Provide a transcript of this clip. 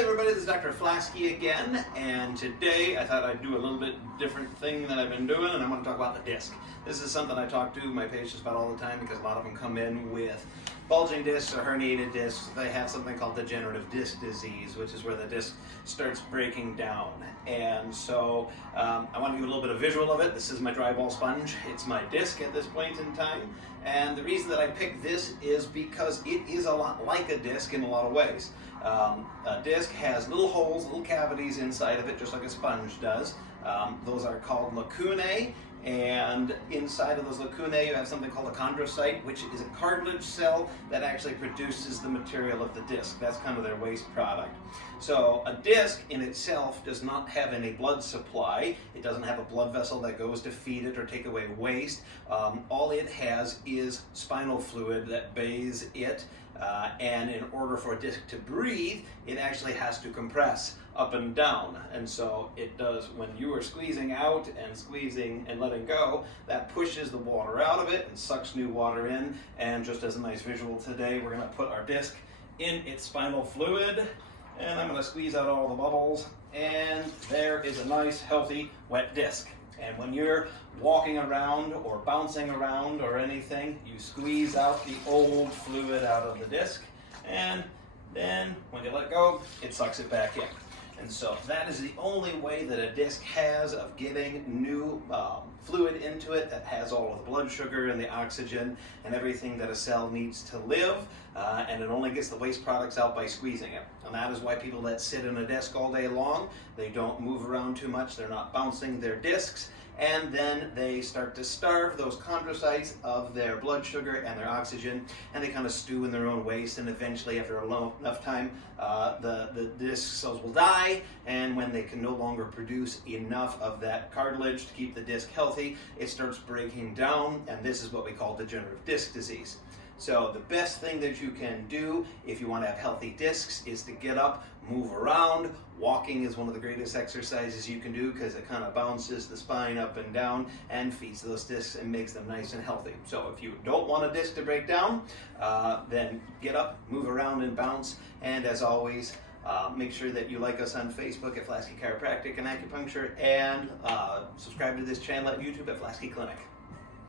there everybody, this is Dr. Flaskey again, and today I thought I'd do a little bit different thing than I've been doing, and I'm going to talk about the disc. This is something I talk to my patients about all the time because a lot of them come in with bulging discs or herniated discs. They have something called degenerative disc disease, which is where the disc starts breaking down. And so I want to give you a little bit of visual of it. This is my drywall sponge. It's my disc at this point in time. And the reason that I picked this is because it is a lot like a disc in a lot of ways. A disc has little holes, little cavities inside of it, just like a sponge does. Those are called lacunae, and inside of those lacunae you have something called a chondrocyte, which is a cartilage cell that actually produces the material of the disc. That's kind of their waste product. So a disc in itself does not have any blood supply. It doesn't have a blood vessel that goes to feed it or take away waste. All it has is spinal fluid that bathes it. And in order for a disc to breathe, it actually has to compress up and down. And so it does, when you are squeezing out and squeezing and letting go, that pushes the water out of it and sucks new water in. And just as a nice visual today, we're going to put our disc in its spinal fluid, and I'm going to squeeze out all the bubbles, and there is a nice, healthy, wet disc. And when you're walking around or bouncing around or anything, you squeeze out the old fluid out of the disc, and then when you let go, it sucks it back in. And so that is the only way that a disc has of getting new fluid into it that has all of the blood sugar and the oxygen and everything that a cell needs to live, and it only gets the waste products out by squeezing it. And that is why people that sit in a desk all day long, they don't move around too much, they're not bouncing their discs, and then they start to starve those chondrocytes of their blood sugar and their oxygen, and they kind of stew in their own waste, and eventually after enough time the disc cells will die, and when they can no longer produce enough of that cartilage to keep the disc healthy, it starts breaking down, and this is what we call degenerative disc disease. So the best thing that you can do if you want to have healthy discs is to get up, move around. Walking is one of the greatest exercises you can do because it kind of bounces the spine up and down and feeds those discs and makes them nice and healthy. So if you don't want a disc to break down, then get up, move around and bounce. And as always, make sure that you like us on Facebook at Flaskey Chiropractic and Acupuncture, and subscribe to this channel at YouTube at Flaskey Clinic.